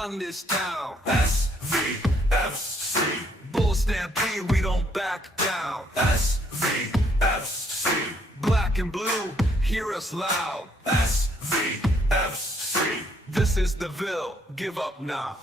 run this town. SVFC. Bull stampede, we don't back down. SVFC. Black and blue, hear us loud. SVFC. This is the Ville, give up now.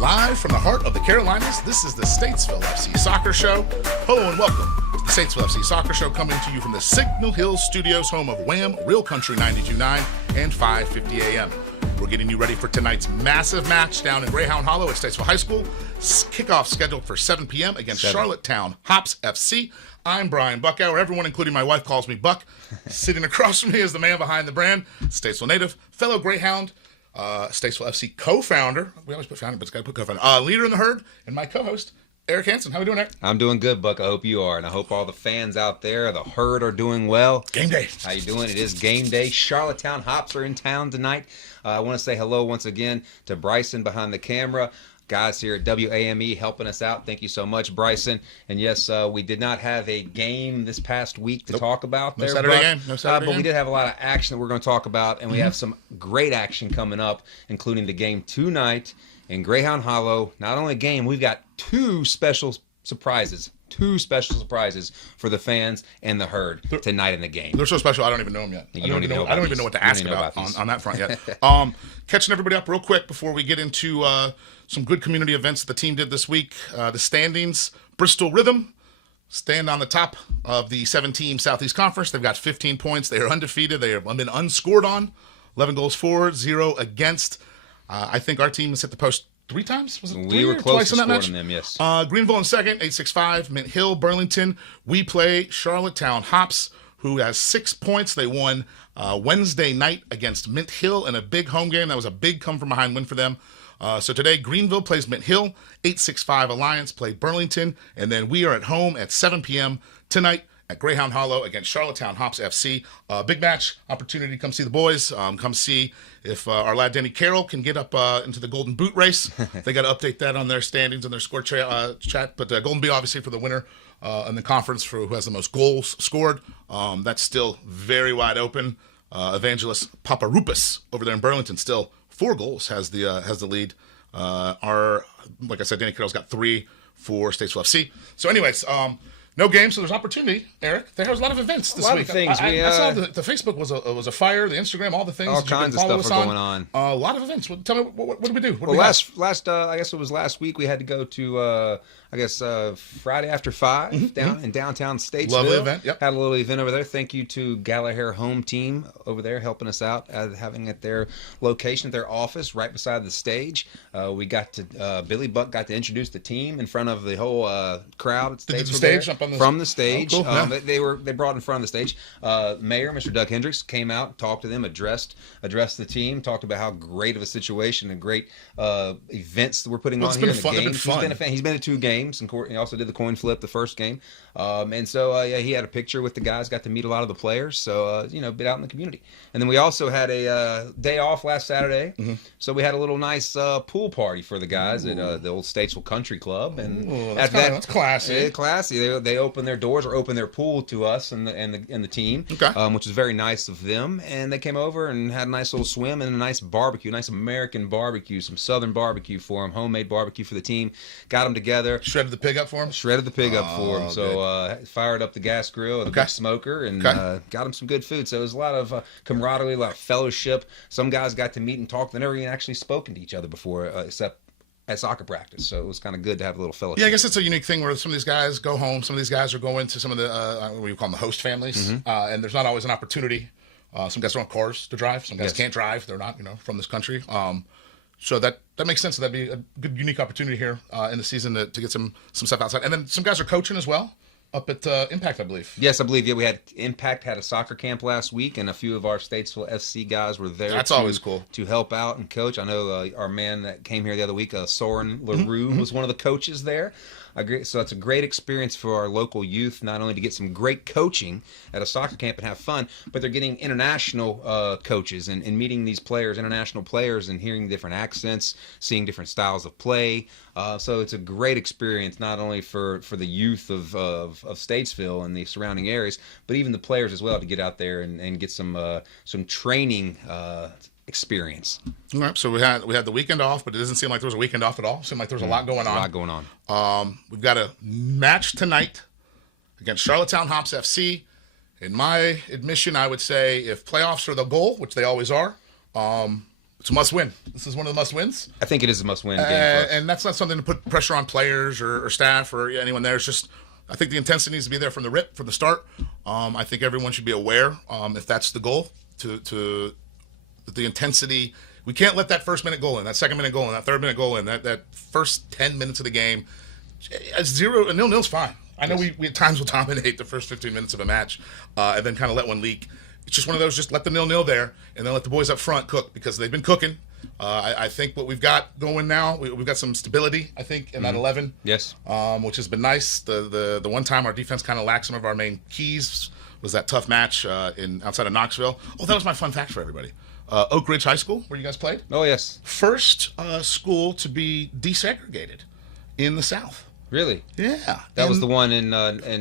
Live from the heart of the Carolinas, this is the Statesville FC Soccer Show. Hello and welcome to the Statesville FC Soccer Show, coming to you from the Signal Hill Studios, home of Wham, Real Country 92.9 and 5:50 a.m. We're getting you ready for tonight's massive match down in Greyhound Hollow at Statesville High School. Kickoff scheduled for 7 p.m. against Charlottetown Hops FC. I'm Brian Buckauer. Everyone, including my wife, calls me Buck. Sitting across from me is the man behind the brand, Statesville native, fellow Greyhound, Statesville FC co-founder. We always put founder, but it's got to put co-founder. Leader in the herd, and my co-host, Eric Hansen. How are we doing, Eric? I'm doing good, Buck. I hope you are, and I hope all the fans out there, the herd, are doing well. Game day. How you doing? It is game day. Charlottetown Hops are in town tonight. I want to say hello once again to Bryson behind the camera. Guys here at WAME helping us out. Thank you so much, Bryson. And yes, we did not have a game this past week to talk about. No Saturday game. No Saturday but game. we did have a lot of action that we're going to talk about, and we have some great action coming up, including the game tonight in Greyhound Hollow. Not only a game, we've got two special surprises for the fans and the herd tonight in the game. They're so special, I don't even know them yet. I don't even know what to ask about on that front yet. Catching everybody up real quick before we get into some good community events the team did this week. The standings: Bristol Rhythm stand on the top of the 7-team Southeast Conference. They've got 15 points. They are undefeated. They have been unscored on. 11 goals for, 0 against. I think our team has hit the post 3 times? Was it 3 we were or close twice to in that scoring match? them, yes. Greenville in second, 865. Mint Hill, Burlington. We play Charlottetown Hops, who has 6 points. They won Wednesday night against Mint Hill in a big home game. That was a big come-from-behind win for them. So today, Greenville plays Mint Hill. 865 Alliance play Burlington. And then we are at home at 7 p.m. tonight at Greyhound Hollow against Charlottetown Hops FC. Big match opportunity to come see the boys. Come see if our lad Danny Carroll can get up into the Golden Boot race. They got to update that on their standings and their score chat. But Golden Boot, obviously, for the winner in the conference for who has the most goals scored. That's still very wide open. Evangelist Paparupis over there in Burlington, still 4 goals, has the lead. Like I said, Danny Carroll's got 3 for Statesville FC. So anyways, no game, so there's opportunity, Eric. There was a lot of events this week. A lot of things. I saw the Facebook was a fire, the Instagram, all the things. All kinds of stuff are going on. A lot of events. Tell me, what did we do? I guess it was last week we had to go to, Friday after 5 down in downtown Statesville. Lovely event, yep. Had a little event over there. Thank you to Gallagher Home Team over there helping us out, having at their location, at their office, right beside the stage. We got to, Billy Buck got to introduce the team in front of the whole crowd at Statesville. From the stage. Oh, cool. They brought in front of the stage. Mayor, Mr. Doug Hendricks, came out, talked to them, addressed the team, talked about how great of a situation and great events that we're putting on here in the game. He's been to 2 games, and he also did the coin flip the first game. And so he had a picture with the guys, got to meet a lot of the players, so been out in the community. And then we also had a day off last Saturday, so we had a little nice pool party for the guys at the old Statesville Country Club. And that's classy. Classy. They opened their doors or opened their pool to us and the team, which was very nice of them. And they came over and had a nice little swim and a nice barbecue, nice American barbecue, some Southern barbecue for them, homemade barbecue for the team. Got them together. Shredded the pig up for them. So fired up the gas grill and the big smoker and got them some good food. So it was a lot of camaraderie, a lot of fellowship. Some guys got to meet and talk. They never even actually spoken to each other before, except at soccer practice, so it was kind of good to have a little fellowship. Yeah, I guess it's a unique thing where some of these guys go home, some of these guys are going to some of the, what do you call them, the host families, and there's not always an opportunity. Some guys don't have cars to drive, some guys can't drive, they're not, from this country. So that makes sense. So that'd be a good, unique opportunity here in the season to get some stuff outside. And then some guys are coaching as well. Up at Impact, I believe. Yes, I believe. Yeah, we had Impact had a soccer camp last week, and a few of our Statesville FC guys were there. That's always cool to help out and coach. I know our man that came here the other week, Soren LaRue, was one of the coaches there. So it's a great experience for our local youth, not only to get some great coaching at a soccer camp and have fun, but they're getting international coaches and meeting these players, international players, and hearing different accents, seeing different styles of play. So it's a great experience, not only for the youth of Statesville and the surrounding areas, but even the players as well, to get out there and get some training experience. All right, so we had the weekend off, but it doesn't seem like there was a weekend off at all. It seemed like there was a lot going on. A lot going on. We've got a match tonight against Charlottetown Hops FC. In my admission, I would say if playoffs are the goal, which they always are, it's a must-win. This is one of the must-wins. I think it is a must-win game for us. And that's not something to put pressure on players or staff or anyone there. It's just, I think the intensity needs to be there from the start. I think everyone should be aware, if that's the goal, to the intensity. We can't let that first minute goal in, that second minute goal in, that third minute goal in, that first 10 minutes of the game. A 0-0's fine. I know we at times will dominate the first 15 minutes of a match and then kind of let one leak. It's just one of those, just let the 0-0 there and then let the boys up front cook, because they've been cooking. I think what we've got going now, we've got some stability, I think, in that 11. Yes. Which has been nice. The one time our defense kind of lacked some of our main keys was that tough match outside of Knoxville. Oh, that was my fun fact for everybody. Oak Ridge High School, where you guys played. Oh, yes. First school to be desegregated in the South. Really? Yeah. That was the one in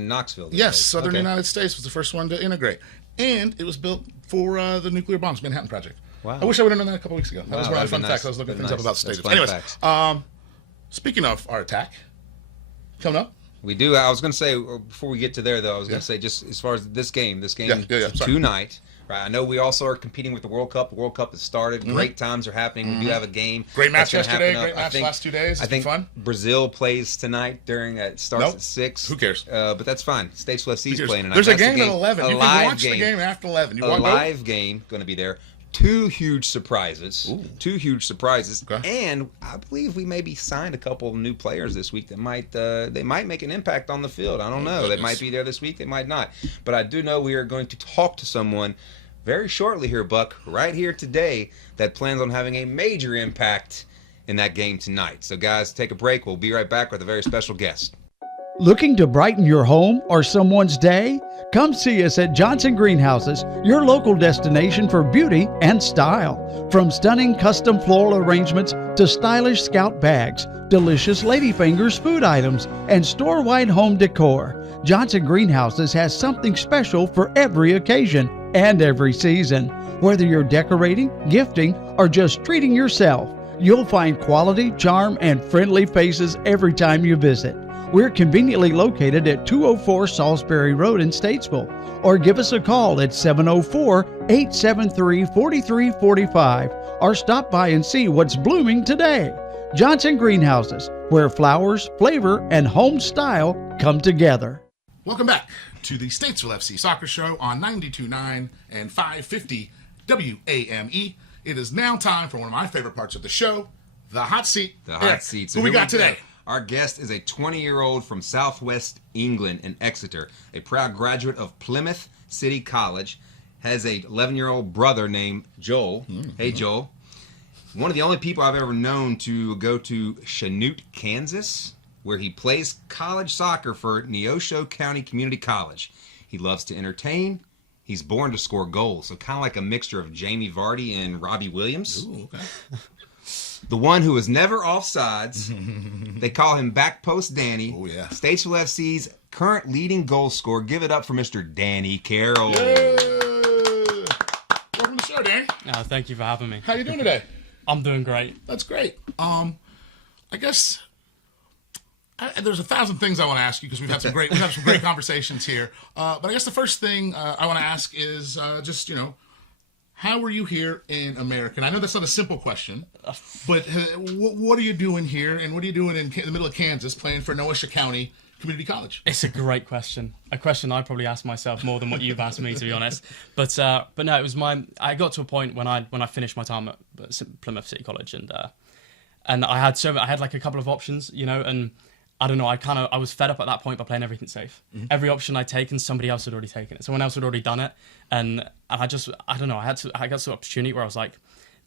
Knoxville. Yes, Southern United States was the first one to integrate. And it was built for the Nuclear Bombs Manhattan Project. Wow. I wish I would have known that a couple weeks ago. That was one of the fun nice. facts. I was looking things up about the That's state. Anyways, facts. speaking of our attack, coming up. We do. I was going to say, before we get to there, though, I was going to say, just as far as this game tonight. Right. I know we also are competing with the World Cup. The World Cup has started. Mm-hmm. Great times are happening. Mm-hmm. We do have a game. Great match yesterday. Great match last 2 days. I think fun. Brazil plays tonight it starts at 6. Who cares? But that's fine. Statesville FC is playing tonight. There's a game at 11. You can watch the game after 11. A live game going to be there. Two huge surprises. Ooh. Two huge surprises. Okay. And I believe we maybe signed a couple of new players this week that might make an impact on the field. I don't know. They might be there this week. They might not. But I do know we are going to talk to someone very shortly here, Buck, right here today, that plans on having a major impact in that game tonight. So, guys, take a break. We'll be right back with a very special guest. Looking to brighten your home or someone's day? Come see us at Johnson Greenhouses, your local destination for beauty and style. From stunning custom floral arrangements to stylish Scout bags, delicious Ladyfingers food items, and store-wide home decor, Johnson Greenhouses has something special for every occasion and every season. Whether you're decorating, gifting, or just treating yourself, you'll find quality, charm, and friendly faces every time you visit. We're conveniently located at 204 Salisbury Road in Statesville, or give us a call at 704-873-4345, or stop by and see what's blooming today. Johnson Greenhouses, where flowers, flavor, and home style come together. Welcome back to the Statesville FC Soccer Show on 92.9 and 550 WAME. It is now time for one of my favorite parts of the show, the hot seat. The hot seat. So who we got today? Our guest is a 20-year-old from Southwest England in Exeter, a proud graduate of Plymouth City College, has a 11-year-old brother named Joel. Mm-hmm. Hey, Joel. One of the only people I've ever known to go to Chanute, Kansas, where he plays college soccer for Neosho County Community College. He loves to entertain. He's born to score goals, so kind of like a mixture of Jamie Vardy and Robbie Williams. Ooh, okay. The one who is never offsides. They call him Back Post Danny. Oh, yeah. Statesville FC's current leading goal scorer. Give it up for Mr. Danny Carroll. Yay! Welcome to the show, Danny. Thank you for having me. How you doing today? I'm doing great. That's great. I guess there's 1,000 things I want to ask you because we've had some great conversations here. But I guess the first thing I want to ask is just how were you here in America? And I know that's not a simple question, but what are you doing here, and what are you doing in the middle of Kansas playing for Neosho County Community College? It's a great question. A question I probably asked myself more than what you've asked me, to be honest. But no, it was I got to a point when I finished my time at Plymouth City College, and I had like a couple of options, and I don't know. I was fed up at that point by playing everything safe. Mm-hmm. Every option I'd taken, somebody else had already taken it. Someone else had already done it, and I don't know. I got to an opportunity where I was like,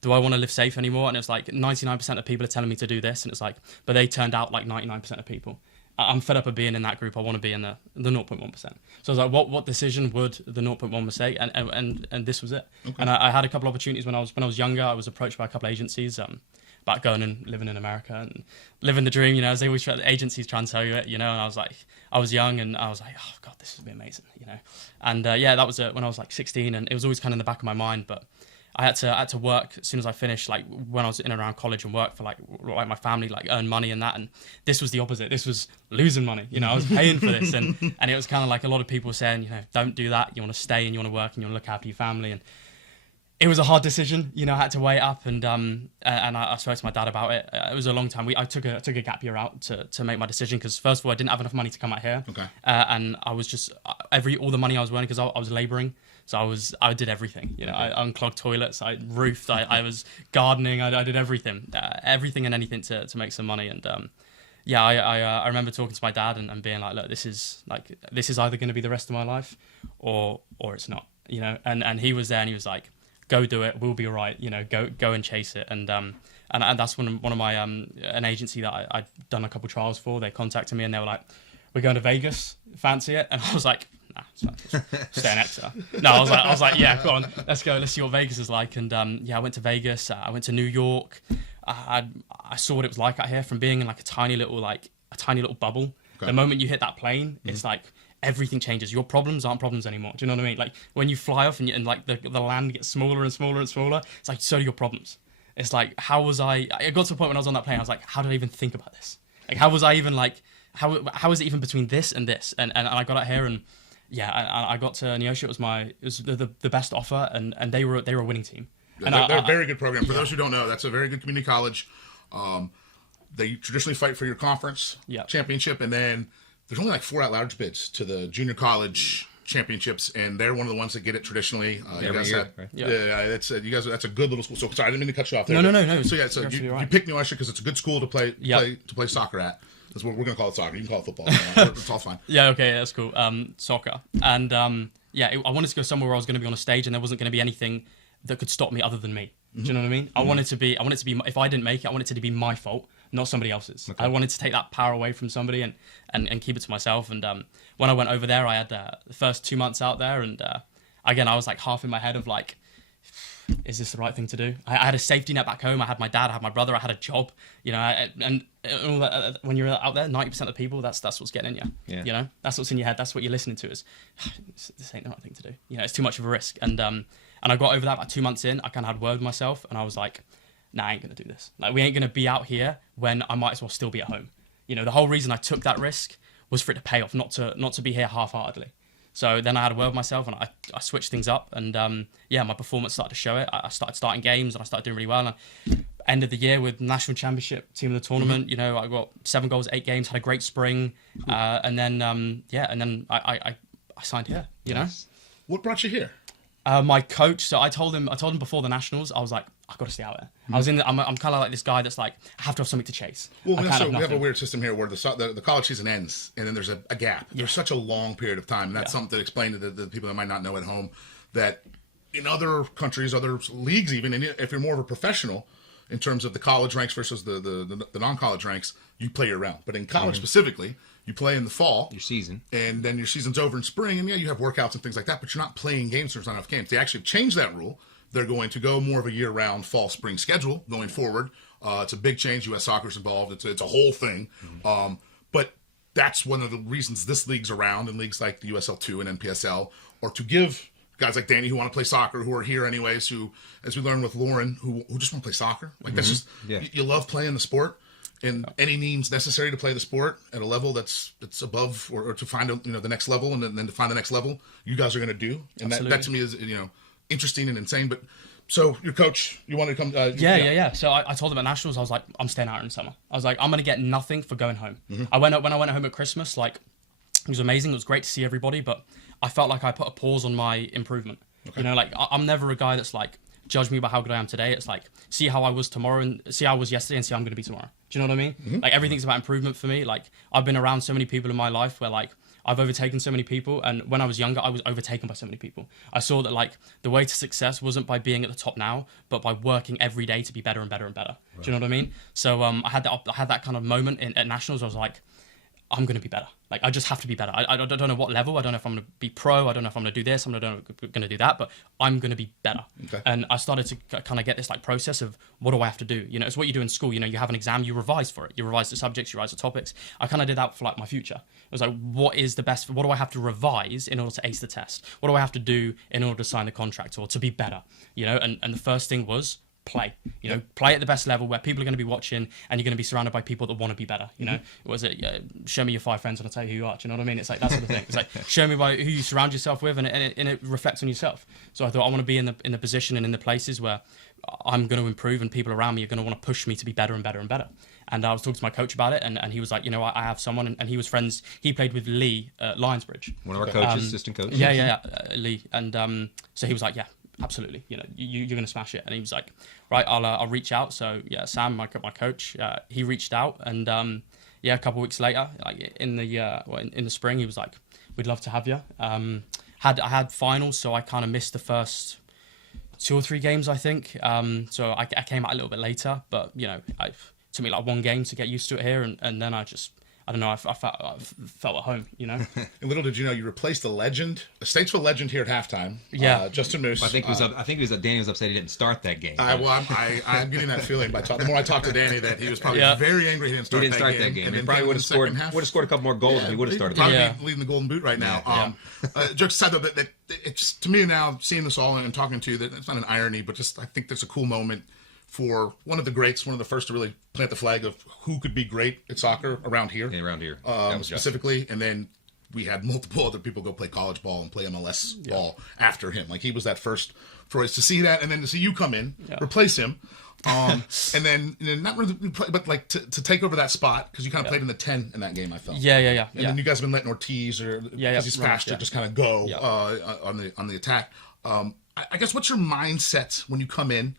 do I want to live safe anymore? And it's like 99% of people are telling me to do this, and it's like, but they turned out like 99% of people. I'm fed up of being in that group. I want to be in the 0.1%. So I was like, what decision would the 0.1% say? And this was it. Okay. And I had a couple of opportunities when I was younger. I was approached by a couple of agencies. about going and living in America and living the dream, as they always try, the agencies try and tell you it, and I was like, I was young and I was like, oh God, this would be amazing, And that was when I was like 16, and it was always kind of in the back of my mind, but I had to work as soon as I finished, like when I was in and around college, and work for like my family, like earn money and that. And this was the opposite. This was losing money. I was paying for this, and it was kind of like a lot of people saying, don't do that. You want to stay and you want to work and you want to look after your family. And it was a hard decision. I had to weigh it up, and I spoke to my dad about it. It was a long time. I took a gap year out to make my decision, because first of all, I didn't have enough money to come out here. Okay. And I was just all the money I was earning, because I was laboring. So I did everything, I unclogged toilets, I roofed, I was gardening, I did everything and anything to make some money. And I remember talking to my dad and being like, look, this is either going to be the rest of my life or it's not, and he was there and he was like, go do it, we'll be all right, go and chase it. And that's when one of my, an agency that I'd done a couple trials for, they contacted me and they were like, we're going to Vegas, fancy it? And I was like, stay in Exeter. No, I was like, yeah, go on, let's go. Let's see what Vegas is like. And I went to Vegas. I went to New York. I saw what it was like out here, from being in like a tiny little bubble. Okay. The moment you hit that plane, it's like everything changes. Your problems aren't problems anymore. Do you know what I mean? Like when you fly off and like the land gets smaller and smaller and smaller, it's like, so do your problems. It's like, I got to a point when I was on that plane, I was like, how did I even think about this? Like, how was I even like, how is it even between this and this? And I got out here and I got to Neosho. It was the best offer, and they were a winning team. And they're a very good program. For those who don't know, that's a very good community college. They traditionally fight for your conference championship, and then there's only like 4 at-large bids to the junior college championships, and they're one of the ones that get it traditionally. Every year, right? That's a good little school. So sorry, I didn't mean to cut you off there. No. So you picked Neosho because it's a good school to play soccer at. That's what we're going to call it, soccer. You can call it football. It's all fine. Yeah, okay, that's cool. Soccer. And I wanted to go somewhere where I was going to be on a stage and there wasn't going to be anything that could stop me other than me. Do you know what I mean? Mm-hmm. I wanted it to be, if I didn't make it, I wanted it to be my fault, not somebody else's. Okay. I wanted to take that power away from somebody and keep it to myself. And when I went over there, I had the first 2 months out there. And again, I was like half in my head of like, is this the right thing to do? I had a safety net back home. I had my dad, I had my brother, I had a job, and all that, when you're out there, 90% of the people, that's what's getting in you. Yeah. That's what's in your head. That's what you're listening to is, this ain't the right thing to do. It's too much of a risk. And I got over that about 2 months in. I kind of had word with myself and I was like, nah, I ain't going to do this. Like, we ain't going to be out here when I might as well still be at home. The whole reason I took that risk was for it to pay off, not to be here half-heartedly. So then I had a word with myself and I switched things up, and my performance started to show it. I started starting games and I started doing really well. And end of the year with national championship team of the tournament, I got 7 goals, 8 games, had a great spring, and then I signed here. What brought you here? My coach. So I told him before the nationals, I was like, I've got to stay out there. Mm-hmm. I'm kind of like this guy that's like, I have to have something to chase. Well, we have a weird system here where the college season ends and then there's a gap. Yeah. There's such a long period of time. And that's something to explain to the people that might not know at home, that in other countries, other leagues even, and if you're more of a professional in terms of the college ranks versus the non-college ranks, you play year-round. But in college specifically, you play in the fall. Your season. And then your season's over in spring. And you have workouts and things like that, but you're not playing games. There's not enough games. They actually changed that rule. They're going to go more of a year-round fall-spring schedule going forward. It's a big change. U.S. Soccer's involved. It's a whole thing. Mm-hmm. But that's one of the reasons this league's around, and leagues like the USL2 and NPSL, or to give guys like Danny who want to play soccer, who are here anyways, who, as we learned with Lauren, who just want to play soccer. Like, that's just, you love playing the sport, and any means necessary to play the sport at a level that's above, or to find the next level, and then to find the next level, you guys are going to do. And that to me is interesting and insane. But so your coach, you wanted to come? Yeah. So I told him at nationals, I was like, I'm staying out in summer. I was like, I'm going to get nothing for going home. Mm-hmm. When I went home at Christmas, like, it was amazing. It was great to see everybody, but I felt like I put a pause on my improvement. Okay. Like, I'm never a guy that's like, judge me by how good I am today. It's like, see how I was tomorrow and see how I was yesterday and see how I'm going to be tomorrow. Do you know what I mean? Mm-hmm. Like, everything's about improvement for me. Like, I've been around so many people in my life where, like, I've overtaken so many people, and when I was younger, I was overtaken by so many people. I saw that, like, the way to success wasn't by being at the top now, but by working every day to be better and better and better. Right. Do you know what I mean? So I had that kind of moment at nationals. I was like, I'm going to be better. Like, I just have to be better. I don't know what level. I don't know if I'm going to be pro. I don't know if I'm going to do this. I'm not going to do that, but I'm going to be better. Okay. And I started to kind of get this like process of what do I have to do? You know, it's what you do in school. You know, you have an exam, you revise for it. You revise the subjects, you revise the topics. I kind of did that for like my future. It was like, what is the best? What do I have to revise in order to ace the test? What do I have to do in order to sign the contract or to be better? You know, and the first thing was play, you know, play at the best level where people are going to be watching and you're going to be surrounded by people that want to be better. You know, was it show me your 5 friends and I'll tell you who you are. Do you know what I mean? It's like that sort of thing. It's like show me who you surround yourself with and it reflects on yourself. So I thought I want to be in the position and in the places where I'm going to improve and people around me are going to want to push me to be better and better and better. And I was talking to my coach about it, and he was like, you know, I have someone, and he was friends. He played with Lee at Lionsbridge. One of our coaches, assistant coaches. Yeah, Lee. And so he was like, yeah, absolutely. You know, you're going to smash it. And he was like, right, I'll reach out. So yeah, Sam, my coach, he reached out, and a couple of weeks later, like in the spring, he was like, we'd love to have you. I had finals, so I kind of missed the first 2 or 3 games, I think. So I came out a little bit later, but you know, it took me like 1 game to get used to it here, and then I don't know, I felt at home, you know. And little did you know, you replaced a Statesville legend here at halftime. Yeah, Justin Moose. I think Danny was upset he didn't start that game. I'm getting that feeling the more I talked to Danny that he was probably very angry he didn't start that game. And he probably would have scored a couple more goals if he would have started. Probably leading the Golden Boot right now. Jokes aside, though, that it's to me now seeing this all and talking to you, that it's not an irony, but just I think there's a cool moment for one of the greats, one of the first to really plant the flag of who could be great at soccer around here. Yeah, around here. Specifically. And then we had multiple other people go play college ball and play MLS ball after him. Like, he was that first for us to see that, and then to see you come in, replace him. And then, you know, not really, but like to take over that spot, because you kind of played in the 10 in that game, I felt. Yeah. And then you guys have been letting Ortiz, because he's faster, just kind of go on the attack. I guess, what's your mindset when you come in?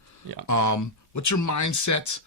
What's your mindset?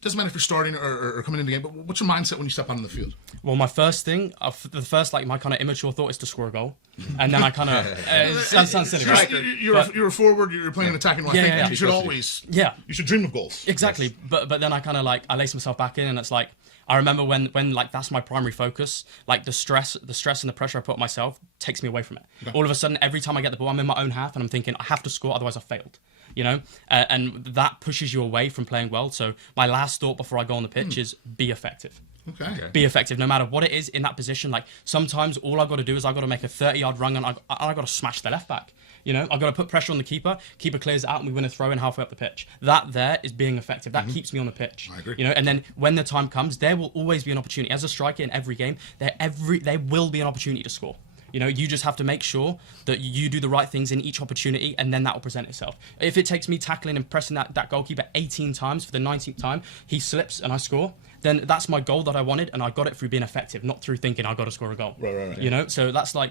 Doesn't matter if you're starting or coming in the game, but what's your mindset when you step out on the field? Well, my first thing, my kind of immature thought is to score a goal, and then I kind of it sounds silly, right? You're a forward. You're playing an attacking. You should always. You should dream of goals. Exactly, yes. But then I kind of I lace myself back in, and it's like I remember when like that's my primary focus. Like the stress and the pressure I put on myself takes me away from it. Okay. All of a sudden, every time I get the ball, I'm in my own half, and I'm thinking I have to score, otherwise I failed. You know, and that pushes you away from playing well. So my last thought before I go on the pitch is be effective. Okay. Be effective, no matter what it is in that position. Like, sometimes all I've got to do is I've got to make a 30-yard run, and I've got to smash the left back. You know, I've got to put pressure on the keeper clears it out, and we win a throw in halfway up the pitch. That there is being effective. That keeps me on the pitch. I agree. You know, and then when the time comes, there will always be an opportunity. As a striker in every game, there will be an opportunity to score. You know, you just have to make sure that you do the right things in each opportunity, and then that will present itself. If it takes me tackling and pressing that goalkeeper 18 times for the 19th time, he slips and I score, then that's my goal that I wanted, and I got it through being effective, not through thinking I've got to score a goal. Right. You know, so that's my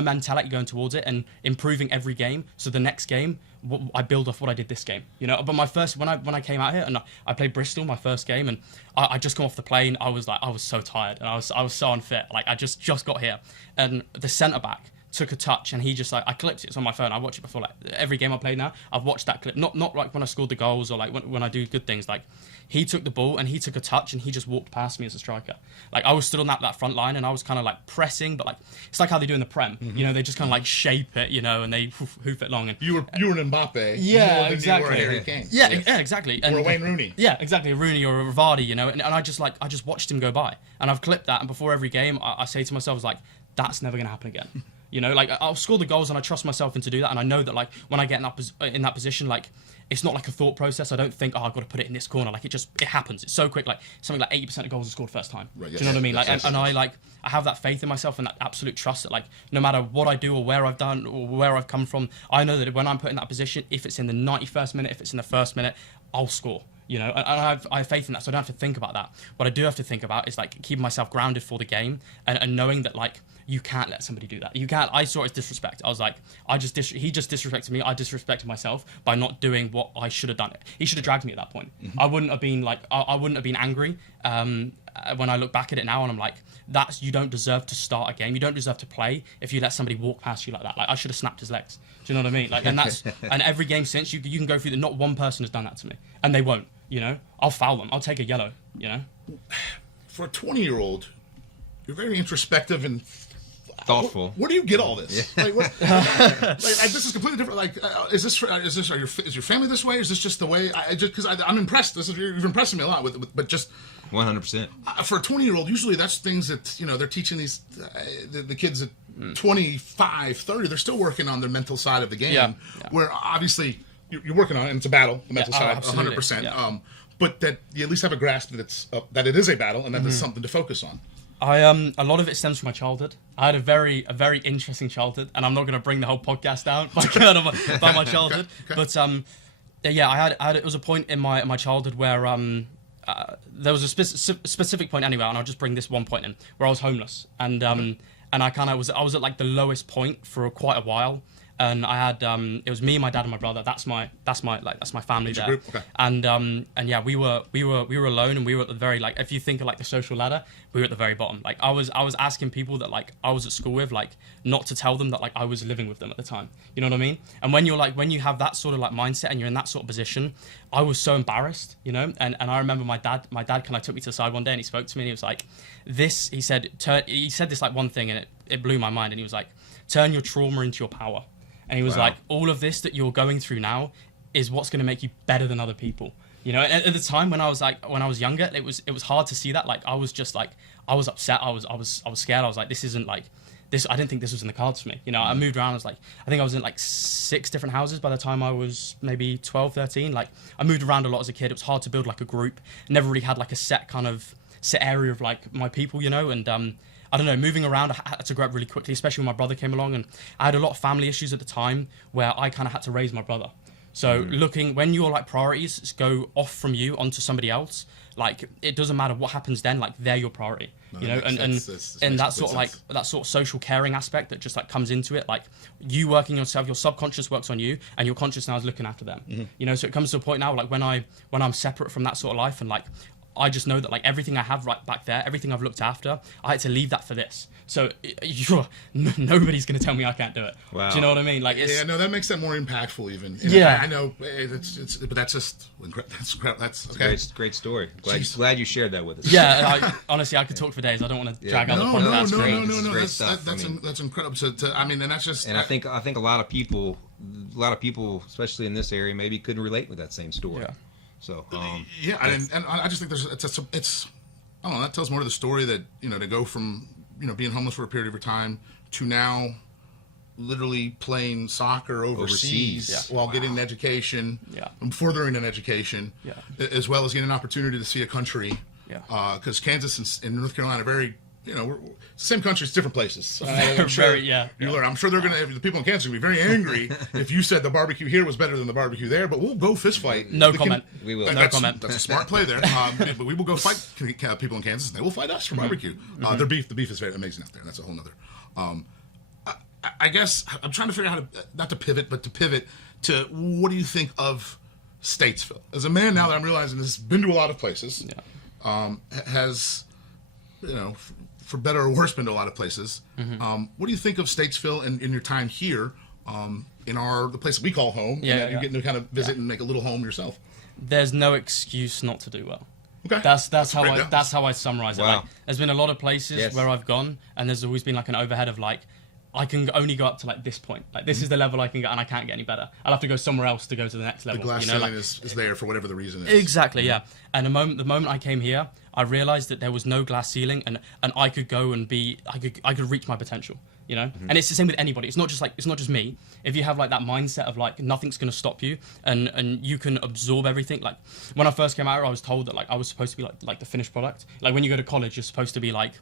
mentality going towards it and improving every game. So the next game, I build off what I did this game. You know, but my first when I came out here and I played Bristol my first game, and I just come off the plane, I was so tired and I was so unfit. Like, I just got here, and the centre back took a touch, and he just I clipped it. It's on my phone. I watch it before, like every game I play now. I've watched that clip. Not like when I scored the goals or like when I do good things. Like, he took the ball and he took a touch and he just walked past me as a striker. Like, I was stood on that front line and I was kind of like pressing, but like it's like how they do in the Prem. You know, they just kind of like shape it, you know, and they hoof it long. And you were an Mbappe. Yeah, exactly. You were a Harry Kane. Yeah, exactly. Or a Wayne Rooney. Yeah, exactly. A Rooney or a Rivardi, you know. And I just watched him go by, and I've clipped that. And before every game, I say to myself, like, that's never going to happen again. You know, like, I'll score the goals and I trust myself into do that. And I know that, like, when I get in that position, like, it's not like a thought process. I don't think, I've got to put it in this corner. Like, it happens. It's so quick. Like, something like 80% of goals are scored first time. Right, do you know what I mean? Like, and I have that faith in myself and that absolute trust that, like, no matter what I do or where I've done or where I've come from, I know that when I'm put in that position, if it's in the 91st minute, if it's in the first minute, I'll score. You know, and I have faith in that, so I don't have to think about that. What I do have to think about is, like, keeping myself grounded for the game and knowing that, like, you can't let somebody do that. You can't. I saw it as disrespect. I was like, he just disrespected me. I disrespected myself by not doing what I should have done. He should have dragged me at that point. I wouldn't have been like, I wouldn't have been angry. When I look back at it now, and I'm like, you don't deserve to start a game. You don't deserve to play if you let somebody walk past you like that. Like, I should have snapped his legs. Do you know what I mean? Like, and every game since, you can go through that. Not one person has done that to me, and they won't. You know, I'll foul them. I'll take a yellow. You know, for a 20-year-old, You're very introspective and thoughtful. Where do you get all this? Yeah. Like, this is completely different. Like, is your family this way? Or is this just the way? I'm impressed. You're impressing me a lot but just 100%. For a 20-year-old, usually that's things that they're teaching these the kids at 25, 30. They're still working on their mental side of the game. Yeah. Where obviously you're working on it, and it's a battle. The mental side, 100%. Yeah. But that you at least have a grasp that it is a battle, and that there's something to focus on. A lot of it stems from my childhood. I had a very interesting childhood, and I'm not going to bring the whole podcast down by my childhood. Okay. But I had it was a point in my childhood where there was a specific point anyway, and I'll just bring this one point in where I was homeless, and I kind of was at like the lowest point for quite a while. And I had it was me, my dad, and my brother. That's my family there. Group? Okay. And yeah, we were alone, and we were at the very, like, if you think of like the social ladder, we were at the very bottom. Like I was asking people that like I was at school with, like, not to tell them that like I was living with them at the time. You know what I mean? And when you have that sort of like mindset and you're in that sort of position, I was so embarrassed, And I remember my dad kind of took me to the side one day and he spoke to me and he was like, he said this like one thing and it blew my mind, and he was like, turn your trauma into your power. And he was like, all of this that you're going through now is what's going to make you better than other people. And at the time when I was younger, it was hard to see that. Like, I was just like, I was upset. I was scared. I was like, this isn't like this. I didn't think this was in the cards for me. I moved around. I think I was in like 6 different houses by the time I was maybe 12, 13. Like, I moved around a lot as a kid. It was hard to build like a group. Never really had like a set area of like my people, and, I don't know, moving around, I had to grow up really quickly, especially when my brother came along, and I had a lot of family issues at the time where I kind of had to raise my brother. So when your like priorities go off from you onto somebody else, like, it doesn't matter what happens then, like, they're your priority, and that sort of like that sort of social caring aspect that just like comes into it, like, you working yourself, your subconscious works on you, and your conscious now is looking after them. So it comes to a point now, like, when I'm separate from that sort of life, and like, I just know that like everything I have right back there, everything I've looked after, I had to leave that for this. So nobody's going to tell me I can't do it. Wow. Do you know what I mean? Like, that makes that more impactful even. I know but that's just that's okay. It's a great story. Glad you shared that with us. Yeah, honestly, I could talk for days. I don't want to drag out the podcast. No. That's incredible. And that's just. And I think a lot of people, especially in this area, maybe couldn't relate with that same story. Yeah. So and I just think it's I don't know, that tells more to the story that to go from being homeless for a period of your time to now literally playing soccer overseas while getting an education, and furthering an education, as well as getting an opportunity to see a country, because Kansas and North Carolina are very we're same countries, different places. I'm sure the people in Kansas are going to be very angry if you said the barbecue here was better than the barbecue there, but we'll go fist fight. No comment. We will. No comment. That's a smart play there. But we will go fight people in Kansas, and they will fight us for barbecue. The beef is very amazing out there. That's a whole nother. I guess I'm trying to figure out how to, not to pivot, but to pivot to what do you think of Statesville? As a man now that I'm realizing has been to a lot of places, has, for better or worse, been to a lot of places. What do you think of Statesville and in your time here, in the place that we call home, and you're getting to kind of visit and make a little home yourself? There's no excuse not to do well. Okay. That's how I summarize it. Wow. Like, there's been a lot of places where I've gone, and there's always been like an overhead of like, I can only go up to like this point. Like, this is the level I can go, and I can't get any better. I'll have to go somewhere else to go to the next level. The glass ceiling is there for whatever the reason is. Exactly, yeah. And the moment I came here, I realized that there was no glass ceiling, and I could go and I could reach my potential. And it's the same with anybody. It's not just me. If you have like that mindset of like nothing's going to stop you, and you can absorb everything. Like, when I first came out here, I was told that like I was supposed to be like the finished product. Like, when you go to college, you're supposed to be like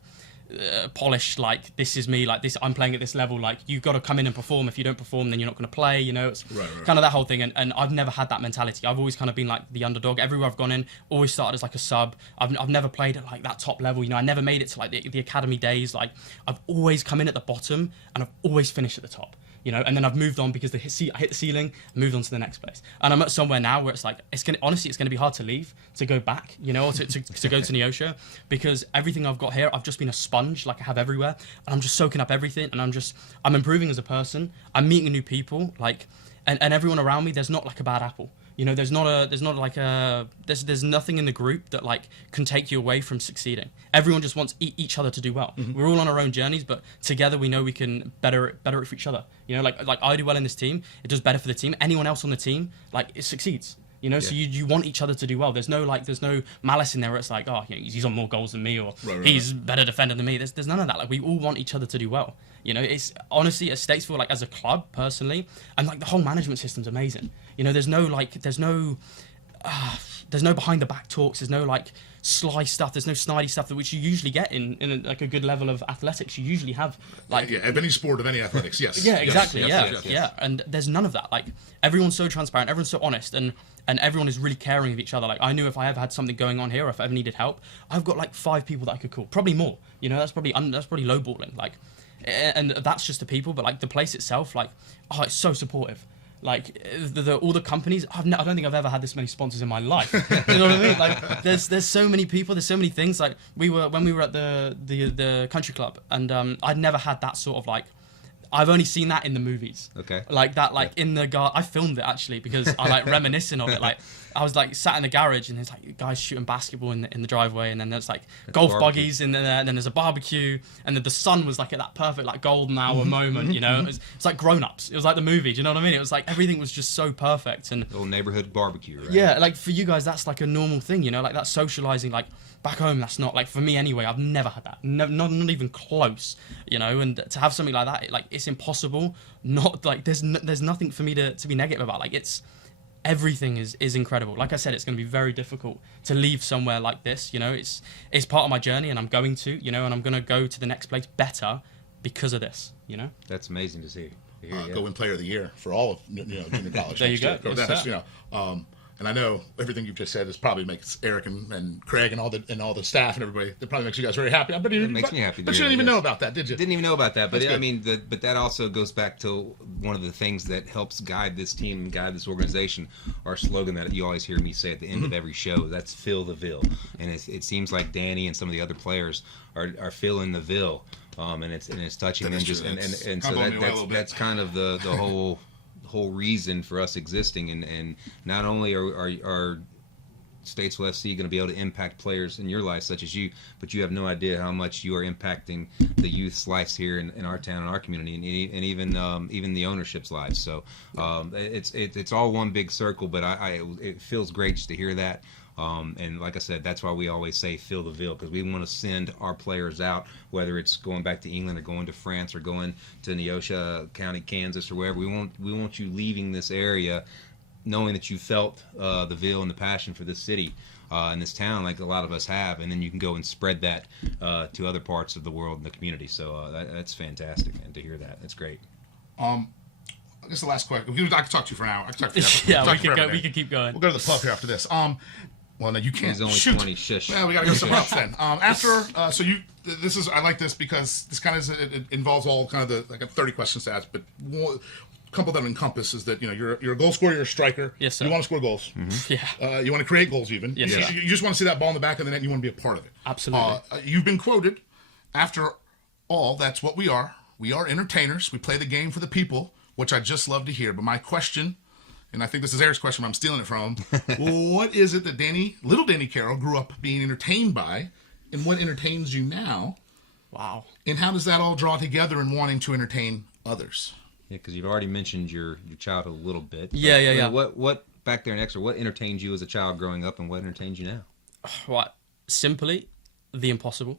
polished, like, this is me, like, this, I'm playing at this level, like, you got to come in and perform. If you don't perform, then you're not going to play. It's kind of that whole thing. And I've never had that mentality. I've always kind of been like the underdog everywhere I've gone in. Always started as like a sub. I've never played at like that top level. I never made it to like the academy days. Like, I've always come in at the bottom, and I've always finished at the top. And then I've moved on because I hit the ceiling, moved on to the next place. And I'm at somewhere now where it's like, it's going to be hard to leave, to go back, or to go to Neosho, because everything I've got here, I've just been a sponge, like I have everywhere, and I'm just soaking up everything, and I'm improving as a person. I'm meeting new people, like, and everyone around me, there's not like a bad apple. There's nothing in the group that like can take you away from succeeding. Everyone just wants each other to do well. We're all on our own journeys, but together we know we can better it for each other. Like I do well in this team, it does better for the team. Anyone else on the team, like, it succeeds. So you want each other to do well. There's no malice in there where it's like, oh, he's on more goals than me, or he's better defender than me. There's none of that. Like, we all want each other to do well. It's honestly, at Statesville, like, as a club personally, and like the whole management system's amazing. There's no behind the back talks. There's no like sly stuff. There's no snidey stuff which you usually get in like a good level of athletics. You usually have like of any sport, of any athletics. Yes. Yeah, exactly. Yes. Yeah. And there's none of that. Like, everyone's so transparent. Everyone's so honest, and everyone is really caring of each other. Like, I knew if I ever had something going on here, or if I ever needed help, I've got like 5 people that I could call, probably more. That's probably lowballing. Like, and that's just the people, but like the place itself, like, oh, it's so supportive. Like, all the companies, I don't think I've ever had this many sponsors in my life. You know what I mean? Like, there's so many people, there's so many things. Like, when we were at the country club, and I'd never had that sort of like, I've only seen that in the movies. Okay. Like that, like in the I filmed it actually because I like reminiscing of it. Like, I was like sat in the garage and there's like guys shooting basketball in the driveway, and then there's like golf buggies in there, and then there's a barbecue, and then the sun was like at that perfect like golden hour moment. It's like Grown Ups. It was like the movie. Do you know what I mean? It was like everything was just so perfect. And little neighborhood barbecue, right? Yeah, like for you guys that's like a normal thing. Like that socializing. Like, back home, that's not, like, for me anyway, I've never had that. Not even close, and to have something like that, it's impossible. Not, like, there's nothing for me to be negative about. Like, everything is incredible. Like I said, it's going to be very difficult to leave somewhere like this, it's part of my journey, and I'm going to, and I'm going to go to the next place better because of this, That's amazing to see. Go win Player of the Year for all of junior college. There you go. That's, and I know everything you've just said is probably makes Eric and Craig and all the staff and everybody. It probably makes you guys very happy. It makes me happy. But you didn't even know about that, did you? Didn't even know about that. But I mean, but that also goes back to one of the things that helps guide this team and guide this organization. Our slogan that you always hear me say at the end of every show, that's "Fill the Ville," and it seems like Danny and some of the other players are filling the Ville, and it's touching them just and so that's kind of the whole reason for us existing, and not only are Statesville FC going to be able to impact players in your life such as you, but you have no idea how much you are impacting the youth's lives here in our town and our community, and even the ownership's lives. So it's all one big circle, but it feels great just to hear that. And like I said, that's why we always say fill the Ville, because we want to send our players out, whether it's going back to England or going to France or going to Neosha County, Kansas, or wherever. We want you leaving this area knowing that you felt the Ville and the passion for this city and this town, like a lot of us have, and then you can go and spread that to other parts of the world and the community. So that's fantastic, and to hear that, that's great. I guess the last question. I could talk to you for an hour. I could talk to you yeah, we could keep going. We'll go to the pub here after this. Well, no, you can't. He's only Shoot. 20. Shush. Well, we gotta go somewhere else then. I like this because this kind of it involves all kind of the 30 questions to ask, but a couple of them encompass is that you're a goal scorer, you're a striker. Yes, sir. You want to score goals. Mm-hmm. Yeah. You want to create goals even. Yes, sir. You just want to see that ball in the back of the net, and you want to be a part of it. Absolutely. You've been quoted. After all, that's what we are. We are entertainers. We play the game for the people, which I just love to hear. But my question, and I think this is Eric's question, but I'm stealing it from him. What is it that little Danny Carroll grew up being entertained by, and what entertains you now? Wow. And how does that all draw together in wanting to entertain others? Yeah, because you've already mentioned your childhood a little bit. Yeah. What back there next, or what entertained you as a child growing up, and what entertains you now? What? Simply, the impossible.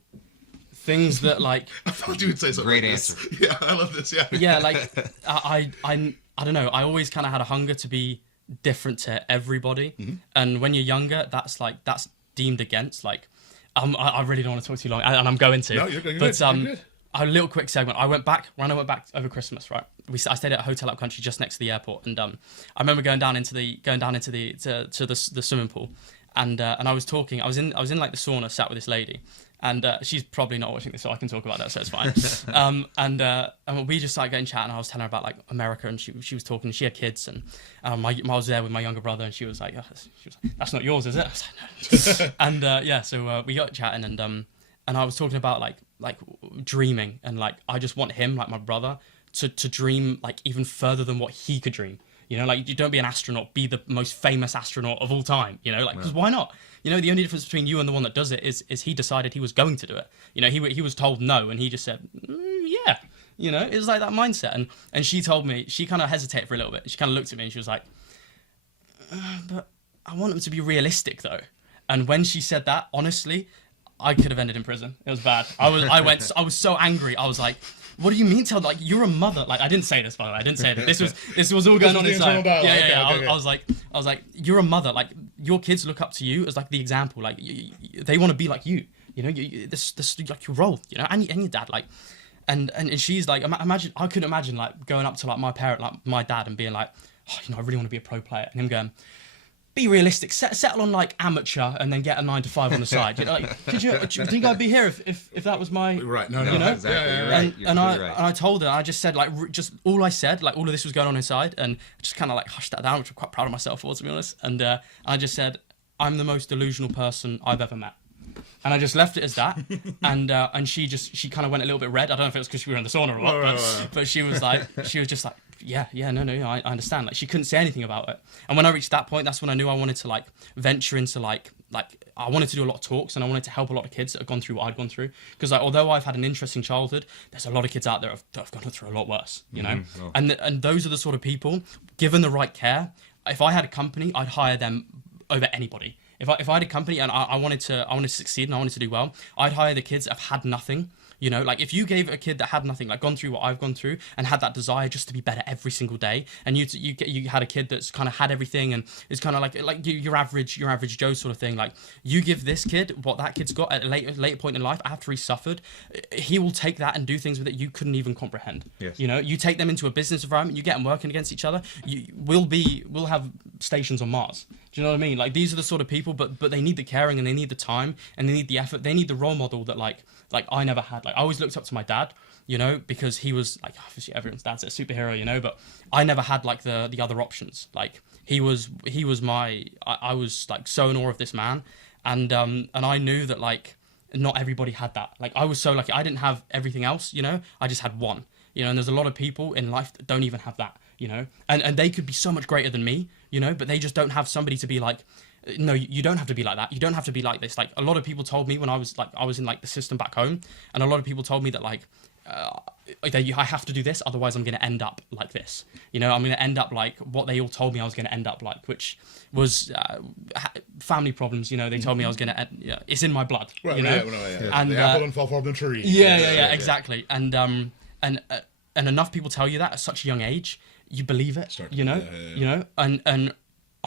Things that, like... I thought you would say something. Great like answer. This. Yeah, I love this. Yeah. Yeah, like, I don't know. I always kind of had a hunger to be different to everybody. Mm-hmm. And when you're younger, that's deemed against. Like, I really don't want to talk too long, and I'm going to. No, you're good. But you're good. A little quick segment. I went back over Christmas, right? I stayed at a hotel up country just next to the airport, and I remember going down into the swimming pool, and I was talking. I was in like the sauna, sat with this lady. And she's probably not watching this, so I can talk about that, so it's fine. And we just started getting chatting. I was telling her about like America, and she was talking. She had kids, and I was there with my younger brother, and she was like, "That's not yours, is it?" I was like, "No." And so we got chatting, and I was talking about like dreaming, and like I just want him, like my brother, to dream like even further than what he could dream. You know, like, you don't be an astronaut, be the most famous astronaut of all time, you know, like, because why not? You know, the only difference between you and the one that does it is he decided he was going to do it. You know, he was told no, and he just said, yeah. You know, it was like that mindset. And she told me, she kind of hesitated for a little bit. She kind of looked at me and she was like, but I want them to be realistic, though. And when she said that, honestly, I could have ended in prison. It was bad. I was so angry. I was like, what do you mean? Like, you're a mother. Like, I didn't say this, by the way. I didn't say it. This was all going on inside. Yeah. Okay. I was like, you're a mother. Like, your kids look up to you as like the example. Like, they want to be like you. You know, this like your role. You know, and your dad. Like, and she's like, imagine. I couldn't imagine like going up to like my parent, like my dad, and being like, oh, you know, I really want to be a pro player, and him going, be realistic, settle on like amateur, and then get a 9 to 5 on the side. You know, like, do you think I'd be here if that was my right? No, you know? Exactly. Yeah. You're right. And I told her, I just said like just all I said, like all of this was going on inside, and I just kind of like hushed that down, which I'm quite proud of myself for, to be honest. And I just said, I'm the most delusional person I've ever met. And I just left it as that, and she kind of went a little bit red. I don't know if it was because we were in the sauna or what, but she was just like, yeah, no, I understand. Like, she couldn't say anything about it. And when I reached that point, that's when I knew I wanted to like venture into like I wanted to do a lot of talks, and I wanted to help a lot of kids that have gone through what I'd gone through. Because like, although I've had an interesting childhood, there's a lot of kids out there that have gone through a lot worse, you know. And those are the sort of people, given the right care, if I had a company, I'd hire them over anybody. If I had a company and I wanted to succeed and I wanted to do well, I'd hire the kids that have had nothing. You know, like, if you gave a kid that had nothing, like gone through what I've gone through and had that desire just to be better every single day, and you had a kid that's kind of had everything and is kind of like your average Joe sort of thing, like, you give this kid what that kid's got at a later point in life after he suffered, he will take that and do things with it you couldn't even comprehend. Yes. You know, you take them into a business environment, you get them working against each other, we'll have stations on Mars. Do you know what I mean? Like, these are the sort of people, but they need the caring, and they need the time, and they need the effort. They need the role model that like I never had. Like, I always looked up to my dad, you know, because he was like, obviously everyone's dad's a superhero, you know, but I never had like the other options. Like, I was like so in awe of this man, and I knew that like not everybody had that. Like, I was so lucky. I didn't have everything else, you know. I just had one, you know. And there's a lot of people in life that don't even have that, you know. And they could be so much greater than me, you know, but they just don't have somebody to be like, no, you don't have to be like that. You don't have to be like this. Like, a lot of people told me when I was in like the system back home, and a lot of people told me that like, I have to do this, otherwise I'm going to end up like this. You know, I'm going to end up like what they all told me I was going to end up like, which was family problems. You know, they told me I was going to. It's in my blood. Right, you know, and the apple didn't fall from the tree. Yeah, exactly. And enough people tell you that at such a young age, you believe it. You know, you know, and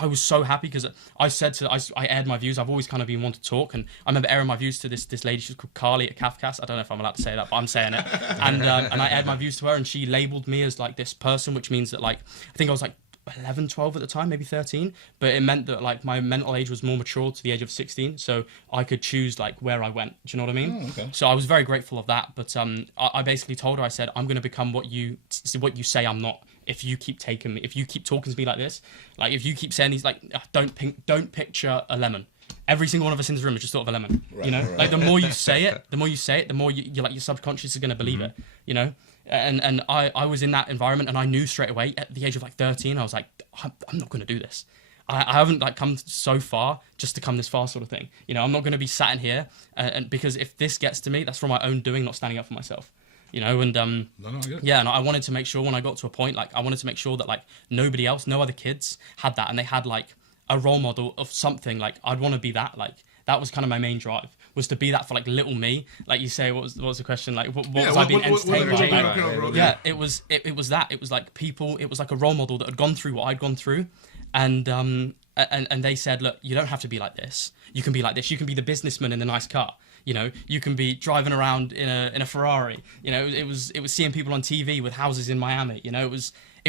I was so happy because I aired my views. I've always kind of been one to talk, and I remember airing my views to this lady. She's called Carly at Kafkas. I don't know if I'm allowed to say that, but I'm saying it. And I aired my views to her, and she labelled me as like this person, which means that like, I think I was like 11, 12 at the time, maybe 13, but it meant that like my mental age was more mature to the age of 16, so I could choose like where I went. Do you know what I mean? Oh, okay. So I was very grateful of that, but I basically told her, I said, I'm going to become what you say I'm not. If you keep taking me, if you keep talking to me like this, like if you keep saying these, like, don't picture a lemon. Every single one of us in this room is just sort of a lemon, you know. Like, the more you say it, the more you like, your subconscious is going to believe it, you know. And I was in that environment, and I knew straight away at the age of like 13, I was like, I'm not going to do this. I haven't like come so far just to come this far, sort of thing. You know, I'm not going to be sat in here, and because if this gets to me, that's from my own doing, not standing up for myself. You know, and yeah, and I wanted to make sure when I got to a point, like, I wanted to make sure that like nobody else, no other kids had that, and they had like a role model of something. Like, I'd want to be that. Like, that was kind of my main drive, was to be that for like little me. Like you say, what was the question? Like, what was I being entertained by? Yeah, it was that. It was like people. It was like a role model that had gone through what I'd gone through, and they said, look, you don't have to be like this. You can be like this. You can be the businessman in the nice car. You know, you can be driving around in a Ferrari. You know, it was seeing people on TV with houses in Miami. You know, it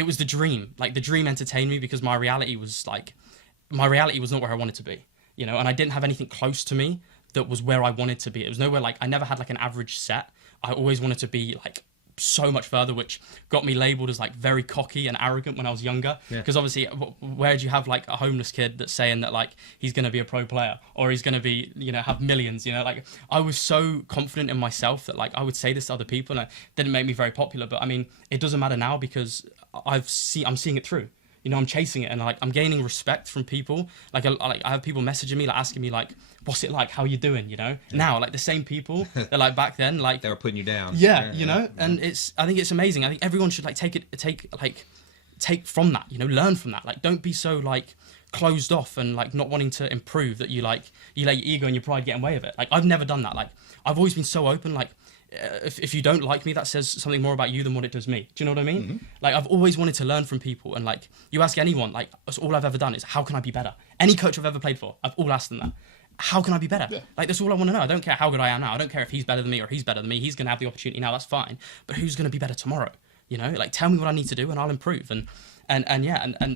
was the dream. Like, the dream entertained me because my reality was not where I wanted to be. You know, and I didn't have anything close to me that was where I wanted to be. It was nowhere, like, I never had like an average set. I always wanted to be like so much further, which got me labeled as like very cocky and arrogant when I was younger. Because obviously, where do you have like a homeless kid that's saying that like he's going to be a pro player, or he's going to be, you know, have millions, you know? Like, I was so confident in myself that like I would say this to other people, and it didn't make me very popular. But I mean, it doesn't matter now because I'm seeing it through. You know, I'm chasing it, and like I'm gaining respect from people. Like I have people messaging me, like asking me like, "What's it like? How you doing?" You know. Now, like the same people that like back then, like they were putting you down. Yeah, you know. And I think it's amazing. I think everyone should like take from that. You know, learn from that. Like, don't be so like closed off and like not wanting to improve that you let your ego and your pride get in the way of it. Like, I've never done that. Like, I've always been so open. Like, if you don't like me, that says something more about you than what it does me. Do you know what I mean? Mm-hmm. Like, I've always wanted to learn from people, and like, you ask anyone, like, that's all I've ever done is how can I be better? Any coach I've ever played for, I've all asked them that. How can I be better? Yeah. Like, that's all I want to know. I don't care how good I am now. I don't care if he's better than me or he's better than me. He's going to have the opportunity now. That's fine. But who's going to be better tomorrow? You know, like, tell me what I need to do and I'll improve. And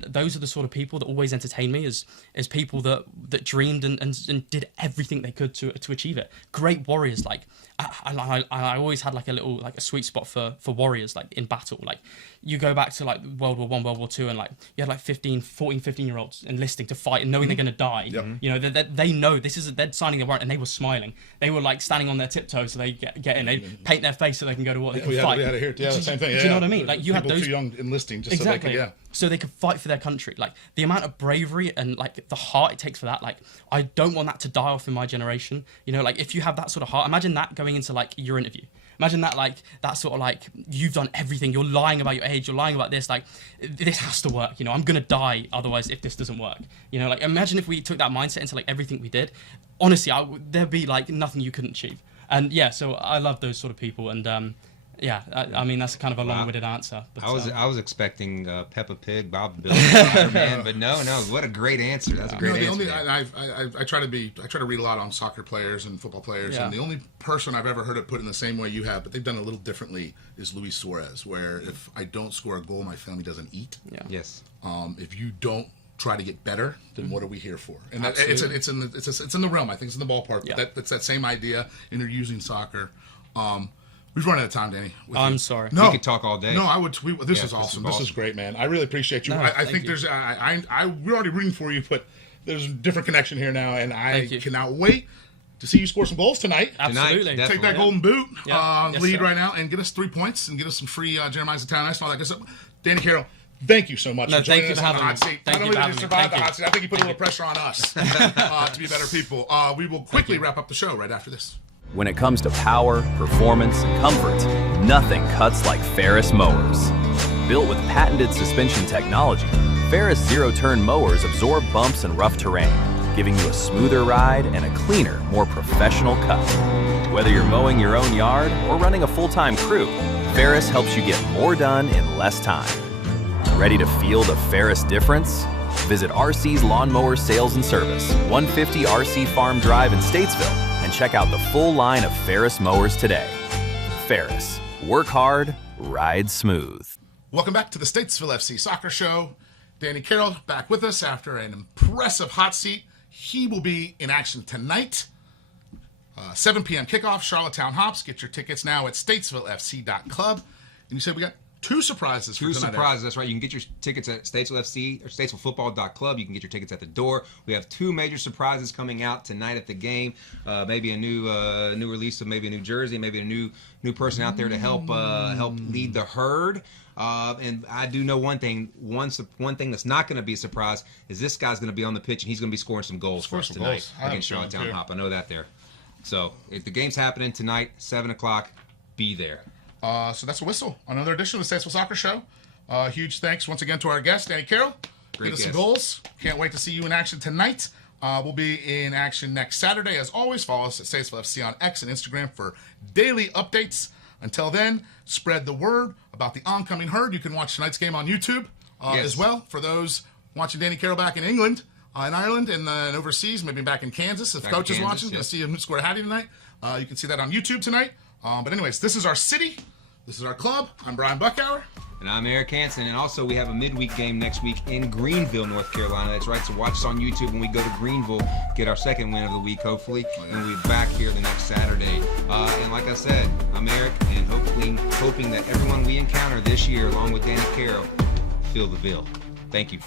those are the sort of people that always entertain me as people that dreamed and did everything they could to achieve it. Great warriors. Like, I always had like a sweet spot for warriors, like in battle. Like, you go back to like World War I, World War II, and like you had like 15-year-olds enlisting to fight and knowing they're going to die. Yep. You know, they know they're signing their warrant, and they were smiling. They were like standing on their tiptoes so they get in. They paint their face so they can go to war. They can fight. We had it here. Yeah, the same thing. Do you know what I mean? Like, you people had those too young enlisting just exactly. so they could, so they could fight for their country. Like, the amount of bravery and like the heart it takes for that, like, I don't want that to die off in my generation. You know, like, if you have that sort of heart, imagine that going into like your interview. Imagine that, like, that sort of like, you've done everything, you're lying about your age, you're lying about this, like, this has to work, you know, I'm gonna die otherwise if this doesn't work. You know, like, imagine if we took that mindset into like everything we did. Honestly, there'd be like nothing you couldn't achieve. And yeah, so I love those sort of people. And yeah, I mean, that's kind of a long-winded answer. But, I was expecting Peppa Pig, Bob the Builder, man, but no, what a great answer. That's a great answer. I try to read a lot on soccer players and football players, and the only person I've ever heard it put in the same way you have, but they've done it a little differently, is Luis Suarez, where if I don't score a goal, my family doesn't eat. Yeah. Yes. If you don't try to get better, then what are we here for? And it's in the realm. I think it's in the ballpark. Yeah. It's that same idea, and they're using soccer. We've run out of time, Danny. I'm sorry. No, we could talk all day. No, I would. This is awesome. This is great, man. I really appreciate you. No, I think there's. We're already rooting for you, but there's a different connection here now, and I cannot wait to see you score some goals tonight. Absolutely. Take that golden boot lead sir. right now and get us 3 points and get us some free Jeremiah's Italian Ice and all that good stuff. Danny Carroll, thank you so much for joining us on the hot seat. Not only did you survive the hot seat, I think you put a little pressure on us to be better people. We will quickly wrap up the show right after this. When it comes to power, performance, and comfort, nothing cuts like Ferris mowers. Built with patented suspension technology, Ferris zero-turn mowers absorb bumps and rough terrain, giving you a smoother ride and a cleaner, more professional cut. Whether you're mowing your own yard or running a full-time crew, Ferris helps you get more done in less time. Ready to feel the Ferris difference? Visit RC's Lawnmower Sales and Service, 150 RC Farm Drive in Statesville, and check out the full line of Ferris mowers today. Ferris, work hard, ride smooth. Welcome back to the Statesville FC Soccer Show. Danny Carroll back with us after an impressive hot seat. He will be in action tonight. 7 p.m. kickoff, Charlottetown Hops. Get your tickets now at statesvillefc.club. And you said we got two surprises for tonight. Two surprises, that's right. You can get your tickets at Statesville FC or statesvillefootball.club. You can get your tickets at the door. We have two major surprises coming out tonight at the game. Maybe a new release of maybe a new jersey, maybe a new person out there to help lead the herd. And I do know one thing. One thing that's not going to be a surprise is this guy's going to be on the pitch and he's going to be scoring some goals for us tonight against Charlottetown Hop. I know that there. So if the game's happening tonight, 7 o'clock, be there. So that's a whistle. Another edition of the Statesville Soccer Show. Huge thanks once again to our guest, Danny Carroll. Get us some goals. Can't wait to see you in action tonight. We'll be in action next Saturday. As always, follow us at Statesville FC on X and Instagram for daily updates. Until then, spread the word about the oncoming herd. You can watch tonight's game on YouTube as well. For those watching Danny Carroll back in England, in Ireland, and overseas, maybe back in Kansas. If Coach is watching, going to see him who scored a hattie tonight. You can see that on YouTube tonight. But anyways, this is our city. This is our club. I'm Brian Buckhour. And I'm Eric Hansen. And also, we have a midweek game next week in Greenville, North Carolina. That's right. So watch us on YouTube when we go to Greenville, get our second win of the week, hopefully. And we'll be back here the next Saturday. And like I said, I'm Eric, and hoping that everyone we encounter this year, along with Danny Carroll, feel the bill. Thank you.